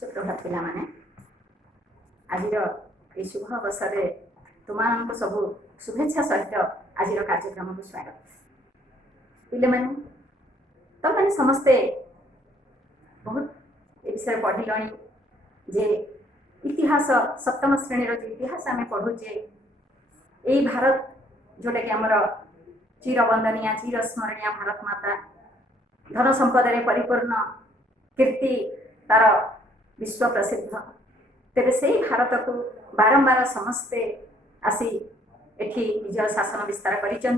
सुप्रभात पिला माने आज ये शुभ अवसर में तुम सब शुभेच्छा सहित आज कार्यक्रम को स्वागत पिले मैंने तुम मैंने समस्ते बहुत ए विषय पढ़िल जे इतिहास सप्तम श्रेणी इतिहास आम पढ़ुचे यही भारत जोटा कि आमर चिरवंदनीय चिरस्मरणीय भारत माता धन संपद परिपूर्ण कीर्ति तार विश्व प्रसिद्ध तेरे से भारत को बारंबार समस्ते आसी एठी निजर शासन विस्तार कर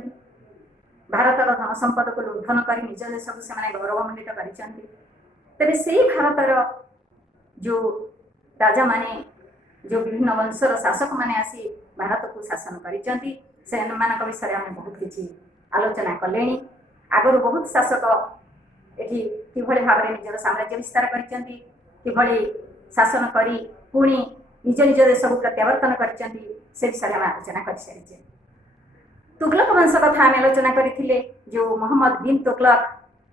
भारतर धन संपद को लुंठन कर निज देश को से गौरवमंडित कर से भारतर जो राजा माने जो विभिन्न वंशर शासक माने आसी भारत को शासन कर विषय आम बहुत किसी आलोचना कले आगु बहुत शासक एठी किभଳି भाव में निजर साम्राज्य विस्तार कर शासन करी पुणी निज निज देश को प्रत्यावर्तन कर विषय आम आलोचना कर सारी तुगलक वंश कथा आम आलोचना करते जो मोहम्मद बिन तुगलक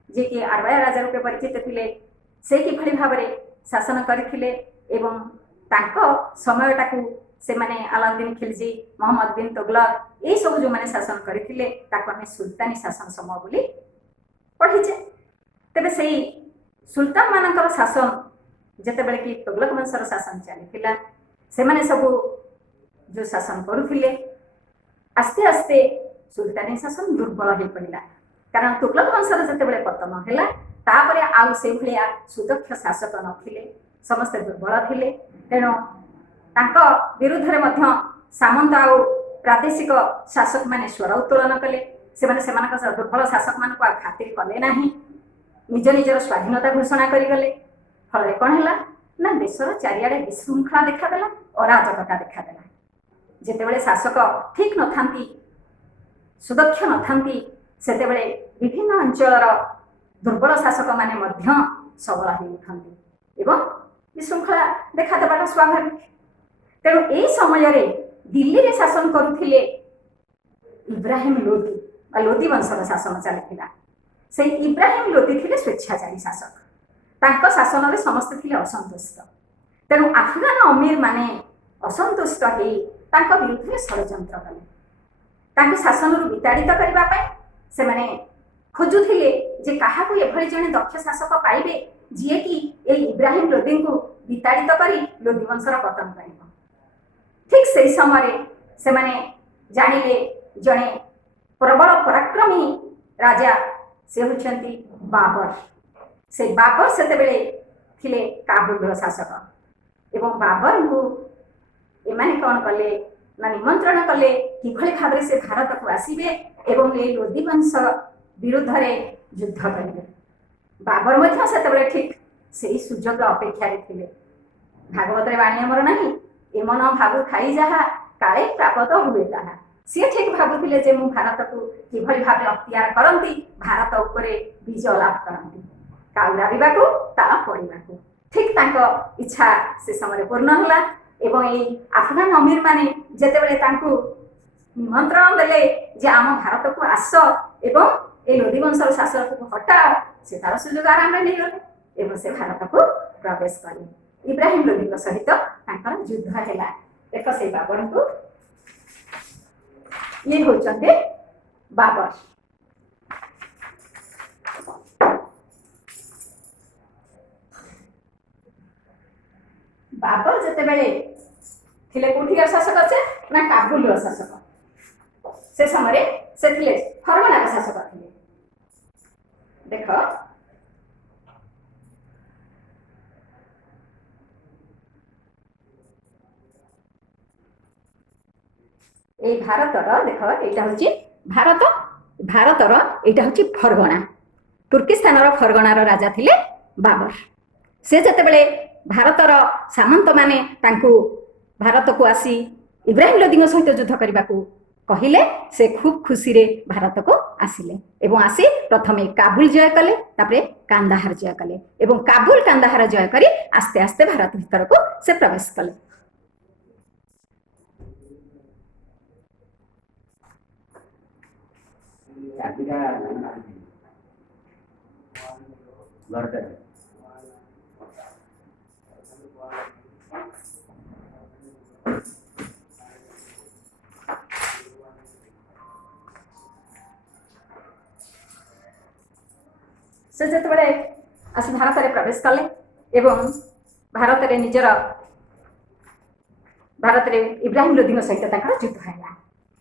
जे कि आरवाया राजा रूपे परिचित थे से किभଳି भाव में शासन करते एवं तांको समयटा को से माने अलाउद्दीन खिलजी मोहम्मद बिन तुगलक ये सब जो माने शासन करते आम सुल्तानी शासन समय बोली पढ़ीचे तेरे से सुल्तान मानकर शासन जितेबाला कि तुगलक वंशर शासन चली से माने सब जो शासन करुले आस्ते आस्ते सुल्तानी शासन दुर्बल हो पड़ा कारण तुगलक वंशर जितेबाला पतन है आउ से भाया सुदक्ष शासक नथिले समस्ते दुर्बल थे तेणु विरुद्ध में सामंत आउ प्रादेशिक शासक माने स्वर उत्तोलन कले से दुर्बल शासक मान खातिर कले ना निज निजर स्वाधीनता घोषणा करगले फल कौन है ना देशर चारिआडे विशृंखला देखादेला अराजकता देखादेला जितेबाला शासक ठीक न था सुदक्ष न था से विभिन्न अंचल दुर्बल शासक माने सबल हो उठती एवं विशृंखला देखादेवाटा स्वाभाविक तेणु यही समय दिल्ली रे शासन करुले इब्राहिम लोदी लोदी वंशर शासन चली से इब्राहिम लोदी थे स्वेच्छाचारी शासक तांको शासन में समस्त थे असंतुष्ट तेणु अफगान अमीर माने असंतुष्ट हो विरुद्ध में षड्यंत्र कले शासन विताड़ित करने से माने खोजुले जे क्या जड़े दक्ष शासक पाइबे जी कि इब्राहिम लोदी को विताड़ित कर लोदी वंशर पतन कर ठीक से समय से माने जानिले जड़े प्रबल पराक्रमी राजा से होचंती बाबर से बाबर से थिले काबुल शासक एवं बाबर को एमाने कौन कले ना निमंत्रण कले किभଳି भाव से भारत को आसीबे एवं ये लोदी वंश विरुद्ध में युद्ध करेंगे बाबर मध्य से ठीक से सुजोग अपेक्षा थे भागवत वाणी आमर ना एमन भागु खाई जहा काले प्राप्त हुए ताहा सी ठीक भावुले जे मु भारत को किभଳି भाव अख्तियार करती भारत उपरे विजय लाभ करती काउराबिबा को ता पड़िबा को ठीक तांको इच्छा से समय पूर्ण होला एवं ये अफगान अमीर माने जेतेबेले तांको निमंत्रण देले जे आम भारत को आस एवं ए लोदी वंशर शासक को हटाओ से तार सुजोग आराम नहीं गले एवं से भारत को प्रवेश कले इब्राहिम लोदी सहित तांकर युद्ध हैला एक से बाबर को ये होचंते बाबर बाबर जितेबाला थिले कोठिया शासक अच्छे ना काबुल शासक से समय से थिले फरगना शासक थिले देख ए भारतर देख यहाँ हूँ भारत भारतर यहाँ हूँ फरगना तुर्किस्तान फरगनार राजा थिले बाबर से जितेबाला भारतर सामंत माने तांकु भारत को आसी इब्राहिम लोदी सहित युद्ध करने को कहले से खूब खुशी रे भारत को आसिले एवं आसी प्रथमे काबुल जय कले तापरे कांदाहार जय कले एवं काबुल कांदाहार जय करी आस्ते आस्ते भारत भीतर को से प्रवेश कले से जिते आसी भारत में प्रवेश कले एवं भारत में निजर भारत में इब्राहिम लोधी सहित युद्ध है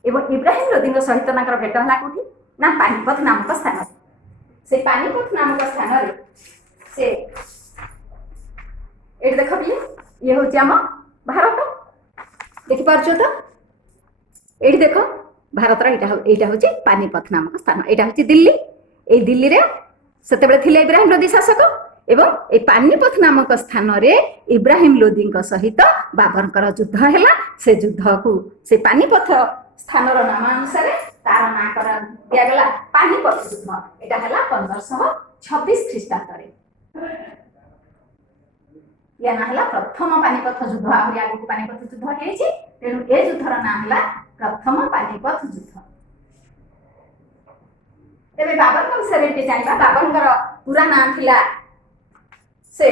एवं इब्राहिम लोधी सहित भेट है कौटी ना पानीपत नामक स्थान से पानीपत नामक स्थान से ये देख भी ये हूँ आम भारत देखिपार तो ये देख भारत यहाँ हूँ पानीपत नामक स्थान यहाँ हूँ दिल्ली ये दिल्ली रे से इब्राहिम लोधी शासक एवं ए पानीपत नामक स्थान रे इब्राहिम लोधी सहित बाबर युद्ध है से युद्ध को से पानीपत स्थान नाम अनुसार तार ना कर दिगला पानीपत युद्ध यहाँ है 1526 ख्रीष्टाब्द या ना है प्रथम पानीपत युद्ध आहरी आगे पानीपत युद्ध होती तेणु ए युद्धर ना है प्रथम पानीपत युद्ध। तेरे बाबर विषय जाना बाबर पूरा ना थिला से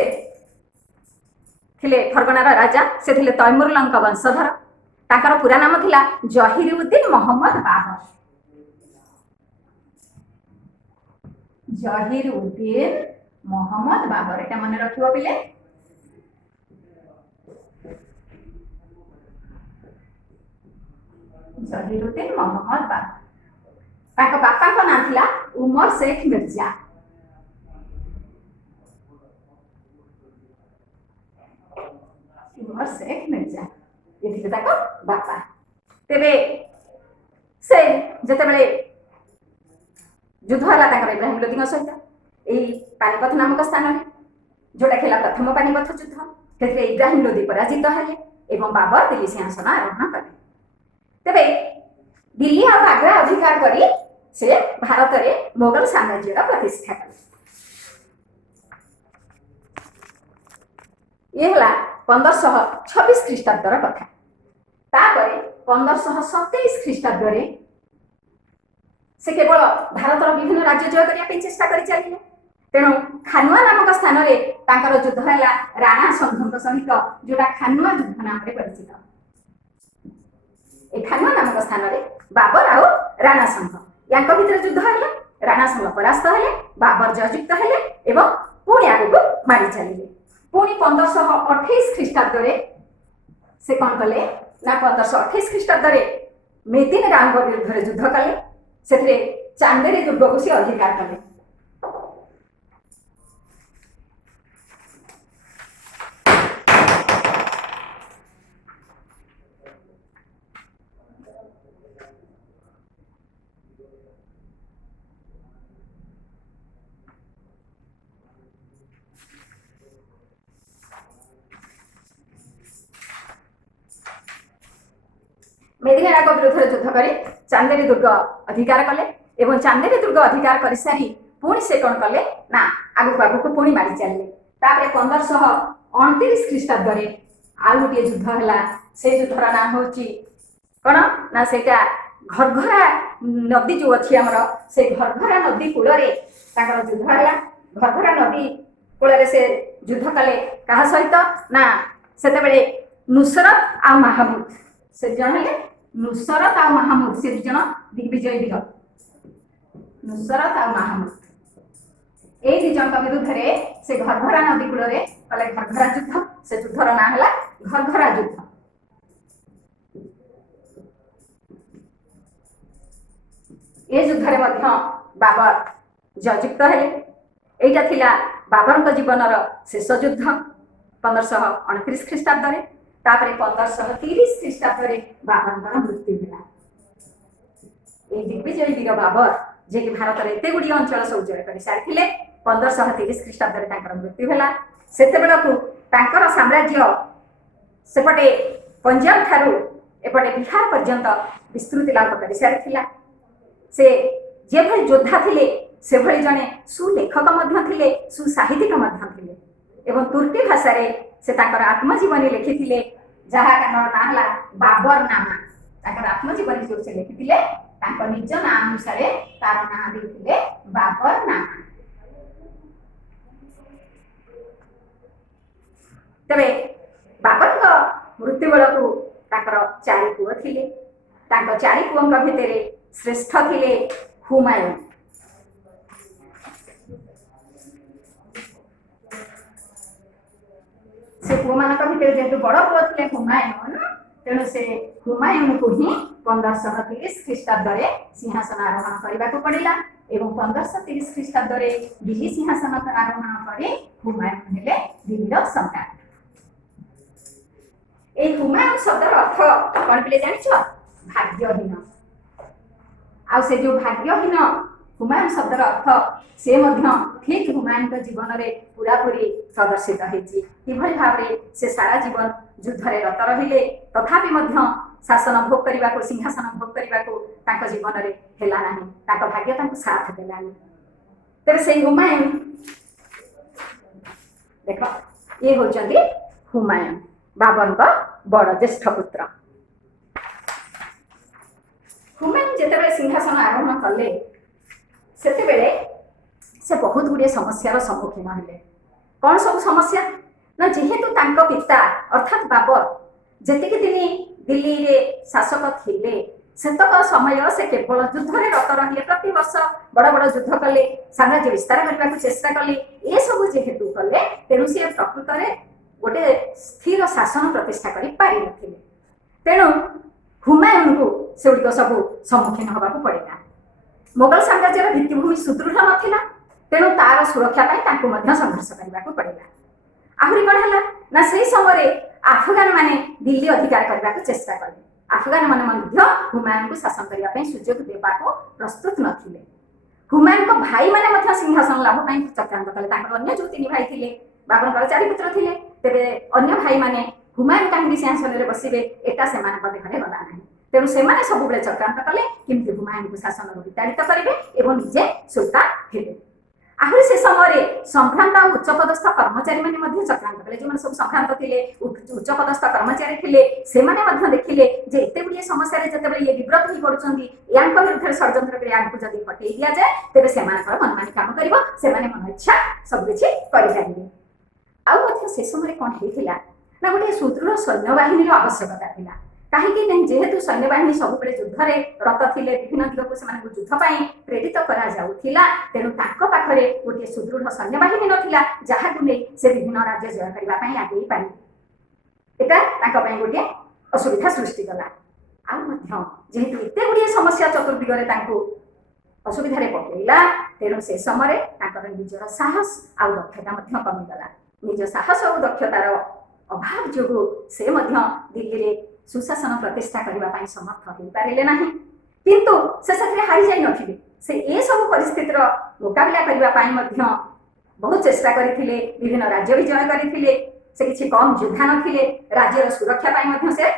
थिले फरगनार राजा से थिले तैमुरलंक वंशधर ताकर पूरा नाम थिला जहीरुद्दीन मोहम्मद बाबर जहीरुद्दीन मोहम्मद बाबर एटा मन रखिबो पिले जहीरुद्दीन मोहम्मद बाबर ताका बापा को नाम थिला उमर शेख मिर्जा उमर शेख मिर्जा ये थिले ताका बापा तेबे से जते बेले युद्ध हला ताकर इब्राहिम लोधी सहित यही पानीपत नामक स्थान में जोटा खेला प्रथम पानीपत युद्ध से इब्राहिम लोधी पराजित हेले एवं बाबर दिल्ली सिंहासन आरोहण कले तेबे दिल्ली और आग्रा अधिकार करी से भारत में मोगल साम्राज्य प्रतिष्ठा कले ये 1526 ख्रीष्टाब्दर कथा तापर 1527 ख्रीष्टाब्द से केवल भारतर विभिन्न राज्य जय करने चेष्टा कर चलिए तेणु खानुआ नामक स्थान में युद्ध है राणा संघ सहित जोटा खानुआ युद्ध नाम परिचित खानुआ नामक स्थान में बाबर आउ राणा संघ या भीतर युद्ध है राणा संघ परास्त है बाबर जययुक्त है एवं पुणी आगे मारी चलिए पुणी 1528 ख्रीष्टाब्द से कौन कले ना 1528 ख्रीष्टाब्द मेदिन राव विरुद्ध युद्ध कले से चांदेरी दुर्ग को सी अधिकार कले मेदिनीराव विरुद्ध युद्ध कर चांदेरी दुर्ग अधिकार कले एवं चांदेरी दुर्ग अधिकार कर सारी पुणी से कौन कले ना आगु आगु पुणी मारी चलिए 1529 ख्रीष्टाब्द आउ गोटे युद्ध है से युद्धर नाम हूँ कौन ना से घरघरा नदी जो अच्छी आमर से घरघरा नदी कूल युद्ध है घरघरा नदी कूल से युद्ध कले क्या सहित ना से नुसरत आ माहमूद से जन है नुसरत आ माहमूद से जन दिग्विजय वीर नुसरत आ माहमूद ए दिजन विरुद्ध से घरघरा नदी कूल कले घरघरा युद्ध से युद्धर ना है घरघरा युद्ध ये युद्ध बाबर जययुक्त है यहाँ थिला बाबर जीवनर शेष युद्ध 1529 ख्रीष्टाब्द तापर 1530 ख्रीष्टाब्द बाबर मृत्यु है दिग्विजय वीर बाबर जे कि भारत में एत गुड़ी अंचल सब जय कर सारी 1530 ख्रीष्टाब्द मृत्यु है से साम्राज्य सेपटे पंजाब ठारू एपटे बिहार पर्यंत विस्तृति लाभ कर सारी से जे भली योद्धा थिले से भली जने सुलेखक थिले सुसाहित्यिक एवं तुर्की भाषा रे से आत्मजीवनी लिखिथिले जहाँ का ना बाबर नामा ताकर आत्मजीवनी जो से लिखिथिले ताकर निज नाम अनुसार तार नाम देथिले बाबर नामा तबे बाबर मृत्यु बेलू ताकर 4 पुओ थिले ताकर 4 पुओं भितर श्रेष्ठ थिले हुमायूं पुओ मान भितर जेहेतु बड़ पुओ थे हुमायून तेणु से हुमायून को ही 1530 ख्रीष्टाब्द सिंहासन आरोहण करने को पड़ा एवं 1530 ख्रीष्टाब्द दिल्ली सिंहासन आरोहण कर हुमायून हेले दिल्लीर सम्राट। ए हुमायून शब्दर अर्थ कौन पे जानिछ भाग्यहीन आ से जो भाग्यहीन हुमायून शब्दर अर्थ से ठीक हुमायून जीवन में पूरापूरी प्रदर्शित होती किभली भाव से सारा जीवन युद्ध में रत रहिले तथापि शासन भोग करने को सिंहासन भोग करने को जीवन में हेला ना भाग्य साथ देलानी। तेरे से हुमायून देख ये होचंदी हुमायून बाबर का बड़ ज्येष्ठ पुत्र। हुमायून जिते सिंहासन आरोहण कले से बहुत गुड़े समस्यार सम्मुखीन हेले। कौन सब समस्या ना जेहेतु तांको पिता अर्थात बाबर जेतिक दिन दिल्ली रे शासक थिले सेतक समय से केवल युद्ध में रत रहिले प्रति वर्ष बड़ बड़ युद्ध कले साम्राज्य विस्तार करने को चेष्टा कले ये सब जेहेतु कले तेणु सी प्रकृत में गोटे स्थिर शासन प्रतिष्ठा कर पारि नथिले तेणु हुमायून को सेगुड़िक सब सम्मुखीन होगा पड़ा। मोगल साम्राज्यर भित्तिभूमि सुदृढ़ नाला तेणु तार सुरक्षा संघर्ष करने को पड़ा। आहरी कौन है ना से समय आफगान माने दिल्ली अधिकार करने को चेष्टा कले आफगान माने हुमायून को शासन करने सुजोग देवा प्रस्तुत नथिले। हुमायून को भाई माने सिंहासन लाभ चक्रांत कले अन्य जो 3 भाई थे बाबर 4 पुत्र थे तेरे अन्य भाई माने हुमायून कहीं सिंहासन में बसवे एटा से देहरे गला ना तेणु से सब चक्रांत कले किमती हुमायून को शासन विताड़ित करेंगे निजे सुल्तान हेले। आहरी से समय संभ्रांत और उच्चपदस्थ कर्मचारी मैंने चक्रांत कले जो सब संभ्रांत थे उच्चपदस्थ कर्मचारी थे देखिले जे एत गुड़िए समस्या जिते ये विव्रत हो पड़ुंट या विरुद्ध षड्यंत्र कर हटई दि जाए तेज से मनमानी कम कर मन इच्छा सबकि करेंगे। आउ से समय कौन होता ना गोटे सुदृढ़ सैन्यबाहिनी आवश्यकता था कहीं जेहेतु सैन्यबाहिनी सब युद्ध में रत थे विभिन्न दिग को युद्ध प्रेरित करा तेणु पाखे गोटे सुदृढ़ सैन्यबाहिनी नाला जहाँ से विभिन्न राज्य जय करने आगे पारे यहाँ गोटे असुविधा सृष्टि कला। जेहेतु एत गुड़िए समस्या चतुर्दिगरे असुविधा पकड़ा तेणु से समय निजर साहस आ दक्षता कमीगला निज साहस और दक्षतार अभाव जो से दिल्ली में सुशासन प्रतिष्ठा करने समर्थ हो पारे ना किंतु से हारी जाई नथिले से ए सब परिस्थितिर मुकाबला करने बहुत चेष्टा करथिले विभिन्न राज्य विजय करथिले से किछि कम योद्धा नथिले राज्यर सुरक्षा से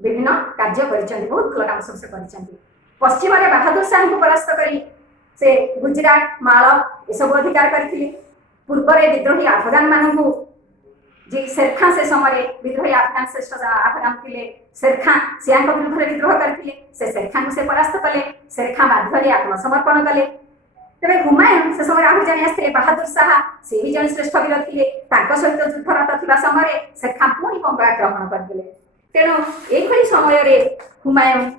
विभिन्न कार्य करिसेंति बहुत भल काम सब से करिसेंति। पश्चिम में बहादुर शाह को परास्त करी से गुजरात माल ये सब अधिकार करथिले पूर्व में विद्रोही अफगान मानू जी शेरखां से समय विद्रोही अफगान श्रेष्ठ अफगान थे शेरखां से विरुद्ध विद्रोह करते शेरखां को से परास्त कले शेरखां बाध्य आत्मसमर्पण कले। तेरे हुमायून से समय आहरी जानी आसते बहादुर शाह से भी जन श्रेष्ठ वीर थे सहित युद्धरत था समय शेरखां पुणी बंग आक्रमण करते तेणु यही समय हुमायून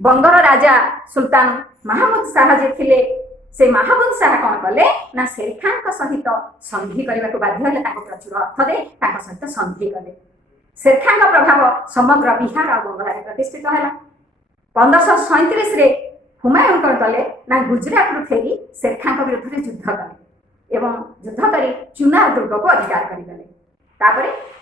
बंगर राजा सुल्तान महमूद शाह जी थे से महमूद शाह कौन कले ना शेरखां सहित संधि करने को बाध्य प्रचुर अर्थ दे सहित संधि कले। शेरखां प्रभाव समग्र बिहार और बंगाल प्रतिष्ठित है। 1537 हुमायून कौन कले ना गुजरात रु फेरी शेरखां विरुद्ध युद्ध कले एवं युद्ध कर चुनार दुर्ग को अधिकार करगले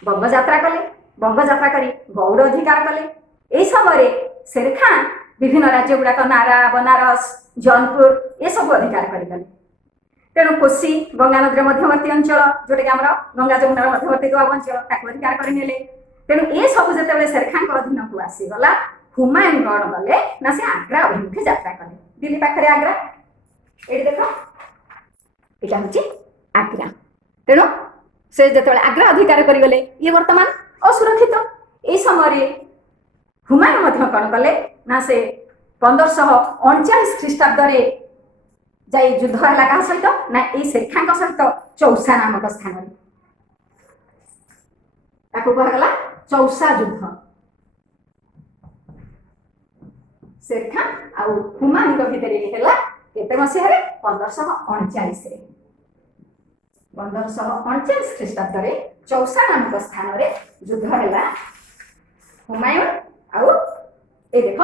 बंग यात्रा कले बंग यात्रा कर गौड़ अधिकार कले। यह समय शेरखां विभिन्न राज्य गुड़ाक नारा बनारस जौनपुर ये सब अधिकार करगले। तेणु कोशी गंगा नदी मध्यवर्ती अंचल जोटा कि आम गंगा जमुनार मध्यवर्ती दोआब अंचल अधिकार करने तेणु ये सब जो शेरखां अधीन को आसीगला हुमायून कौन कले ना से आग्रा अभिमुखे यात्रा कले दिल्ली पाखे आग्रा ये देख यहाँ हूँ आग्रा तेणु से जो आग्रा अधिकार करगले ये वर्तमान असुरक्षित ये समय हुमायून कौन कले ना से 1539 ख्रीष्टाब्द जाई युद्ध है सहित ना ये शेरखां सहित चौसा नामक स्थान कहला चौसा युद्ध शेरखां आउ हुमायून भितर है केते मसीह 1539 1549 ଖ୍ରୀଷ୍ଟାବ୍ଦ ଚୌସା ନାମକ ସ୍ଥାନରେ ଯୁଦ୍ଧ ହେଲା। ହୁମାୟୁନ ଆଉ ଏ ଦେଖ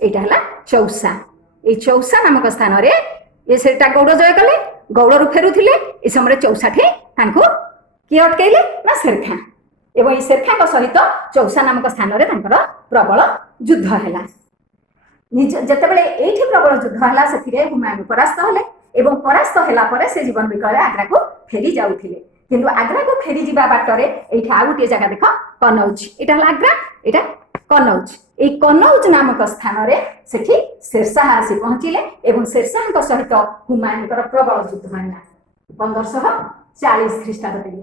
ଏଇଟା ହେଲା ଚୌସା। এই ଚୌସା ନାମକ ସ୍ଥାନରେ ସେଟା ଗୌଡ଼ ଜୟ କଲେ। ଗୌଡ଼ରୁ ଫେରୁଥିଲେ ଏ ସମୟରେ ଚୌସାଠି ତାଙ୍କୁ କିଏ ଅଟକେଇଲେ ନା ଶେରଖାଁ। ଏବଂ এই ଶେରଖାଁଙ୍କ ସହିତ ଚୌସା ନାମକ ସ୍ଥାନରେ ତାଙ୍କର ପ୍ରବଳ ଯୁଦ୍ଧ ହେଲା। ଯେତେବେଳେ ଏଇଠି ପ୍ରବଳ ଯୁଦ୍ଧ ହେଲା ସେଥିରେ ହୁମାୟୁନ ପରାସ୍ତ ହେଲେ ଏବଂ ପରାସ୍ତ ହେଲା ପରେ ସେ ଜୀବନ ବିକଳରେ ଆଗ୍ରାକୁ ଫେରି ଯାଉଥିଲେ। କିନ୍ତୁ ଆଗ୍ରାକୁ ଫେରି ଯିବା ବାଟରେ ଏଇଠି ଆଉ ଗୋଟିଏ ଜାଗା ଦେଖ କନୌଜ। ଏଇଟା ହେଲା ଆଗ୍ରା, ଏଇଟା କନୌଜ। এই কনৌজ নামক স্থাନରେ সেଠି ଶେରଶାହ ଆସି ପହଞ୍ଚିଲେ ଏବଂ ଶେରଶାହଙ୍କ ସହିତ ହୁମାୟୁନଙ୍କର ପ୍ରବଳ ଯୁଦ୍ଧ ହେଲା 1540 ଖ୍ରୀଷ୍ଟାବ୍ଦରେ।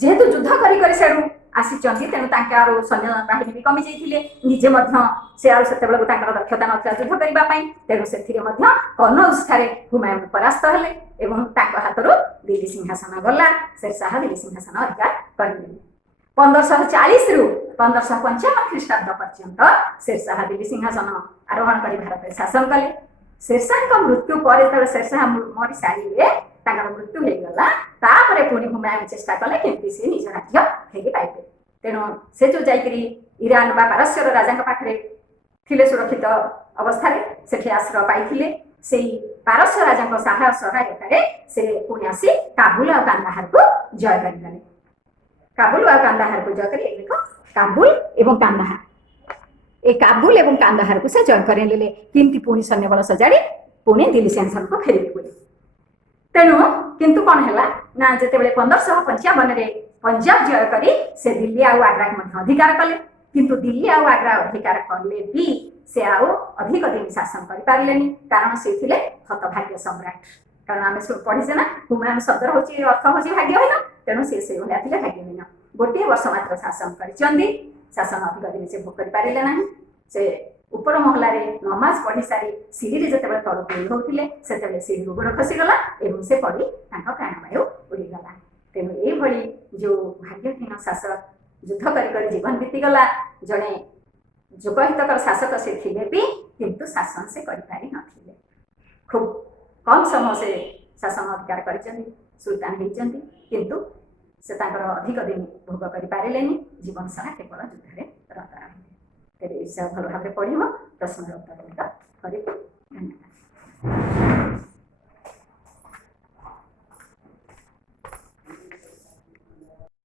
ଯେହେତୁ ଯୁଦ୍ଧ କରି କରି ସେଠୁ ଆସିଛନ୍ତି ତେଣୁ ତାଙ୍କର ସୈନ୍ୟ ବାହିନୀ ବି କମି ଯାଇଥିଲେ। ନିଜେ ମଧ୍ୟ ସେ ଆଉ ସେତେବେଳକୁ ତାଙ୍କର ଦକ୍ଷତା ନଥିଲା ଯୁଦ୍ଧ କରିବା ପାଇଁ। ତେଣୁ ସେଥିରେ ମଧ୍ୟ କନୌଜ ଠାରେ ହୁମାୟୁନ ପରାସ୍ତ ହେଲେ ଏବଂ ତାଙ୍କ ହାତରୁ ଦିଲ୍ଲୀ ସିଂହାସନ ଗଲା। ଶେରଶାହ ଦିଲ୍ଲୀ ସିଂହାସନ ଅଧିକାର କରିନେଲେ। 1540 ରୁ 1555 ଖ୍ରୀଷ୍ଟାବ୍ଦ ପର୍ଯ୍ୟନ୍ତ ଶେରଶାହ ଦିଲ୍ଲୀ ସିଂହାସନ ଆରୋହଣ କରି ଭାରତରେ ଶାସନ କଲେ। ଶେରଶାହଙ୍କ ମୃତ୍ୟୁ ପରେ ଯେତେବେଳେ ଶେରଶାହ ମରି ସାରିଲେ ତାଙ୍କର ମୃତ୍ୟୁ ହେଇଗଲା ତାପରେ ପୁଣି ହୁମାୟୁନ ଚେଷ୍ଟା କଲେ କେମିତି ସେ ନିଜ ରାଜ୍ୟ ଫେରି ପାଇବେ। ତେଣୁ ସେ ଯୋଉ ଯାଇକରି ଇରାନ ବା ପାରସ୍ୟର ରାଜାଙ୍କ ପାଖରେ ଥିଲେ ସୁରକ୍ଷିତ ଅବସ୍ଥାରେ ସେଠି ଆଶ୍ରୟ ପାଇଥିଲେ। ସେଇ ପାରସ୍ୟ ରାଜାଙ୍କ ସହାୟତାରେ ସେ ପୁଣି ଆସି କାବୁଲ ଆଉ କାନ୍ଦାହାରକୁ ଜୟ କରିଗଲେ। କାବୁଲ ଆଉ କାନ୍ଦାହାରକୁ ଜୟ କରି ଦେଖ କାବୁଲ ଏବଂ କାନ୍ଦାହାର এই কাবুল এবং কান্দাহারକୁ ସେ ଜୟ କରିନେଲେ। କେମିତି ପୁଣି ସୈନ୍ୟବଳ ସଜାଡ଼ି ପୁଣି ଦିଲ୍ଲୀ ସିଂହାସନକୁ ଫେରିବେ ବୋଲି। ତେଣୁ କିନ୍ତୁ କ'ଣ ହେଲା ନା ଯେତେବେଳେ 1555ରେ ପଞ୍ଜାବ ଜୟ କରି ସେ ଦିଲ୍ଲୀ ଆଉ ଆଗ୍ରାକୁ ମଧ୍ୟ ଅଧିକାର କଲେ। କିନ୍ତୁ ଦିଲ୍ଲୀ ଆଉ ଆଗ୍ରା ଅଧିକାର କଲେ ବି ସେ ଆଉ ଅଧିକ ଦିନ ଶାସନ କରିପାରିଲେନି କାରଣ ସେ ଥିଲେ ହତଭାଗ୍ୟ ସମ୍ରାଟ। କାରଣ ଆମେ ପଢିଛେ ନା ହୁମାୟୁନ ଶବ୍ଦର ହଉଛି ଅର୍ଥ ହଉଛି ଭାଗ୍ୟହୀନ। ତେଣୁ ସେ ସେଇଭଳିଆ ଥିଲେ ଭାଗ୍ୟହୀନ। ଗୋଟିଏ ବର୍ଷ ମାତ୍ର ଶାସନ କରିଛନ୍ତି। ଶାସନ ଅଧିକ ଦିନ ସେ ଭୋଗ କରିପାରିଲେ ନାହିଁ। ସେ ଉପର ମହଲାରେ ନମାଜ ପଢି ସାରି ସିଡିରେ ଯେତେବେଳେ ତଳକୁ ଓହ୍ଲାଉଥିଲେ ସେତେବେଳେ ସିଡିରୁ ଗୋଡ଼ ଖସିଗଲା ଏବଂ ସେ ପଡ଼ି ତାଙ୍କ ପ୍ରାଣବାୟୁ ଉଡ଼ିଗଲା। ତେଣୁ ଏଇଭଳି ଯୋଉ ଭାଗ୍ୟହୀନ ଶାସକ ଯୁଦ୍ଧ କରି କରି ଜୀବନ ବିତିଗଲା। ଜଣେ ଯୋଗହିତକର ଶାସକ ସେ ଥିଲେ ବି କିନ୍ତୁ ଶାସନ ସେ କରିପାରି ନଥିଲେ। ଖୁବ କମ୍ ସମୟ ସେ ଶାସନ ଅଧିକାର କରିଛନ୍ତି, ସୁଲତାନ ହେଇଛନ୍ତି କିନ୍ତୁ ସେ ତାଙ୍କର ଅଧିକ ଦିନ ଭୋଗ କରିପାରିଲେନି। ଜୀବନ ସାରା କେବଳ ଯୁଦ୍ଧରେ ରତ ରହିଲେ। ତେବେ ଏ ବିଷୟ ଭଲ ଭାବରେ ପଢ଼ିବ, ପ୍ରଶ୍ନର ଉତ୍ତର କରିବ। ଧନ୍ୟବାଦ।